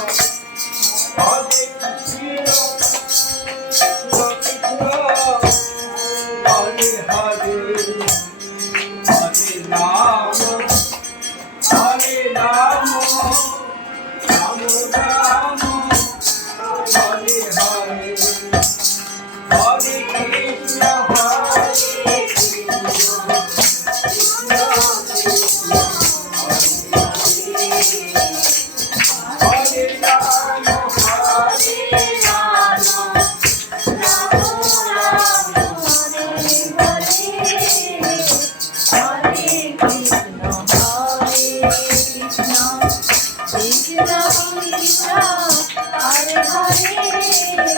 Hare Krishna, Krishna Hare Hare, Hare Rama, Hare Rama, Rama Rama, Hare Hare, Hare Krishna, Hare Krishna, Krishna Krishna, Hare Rama, Hare Rama, Krishna Krishna Hare Hare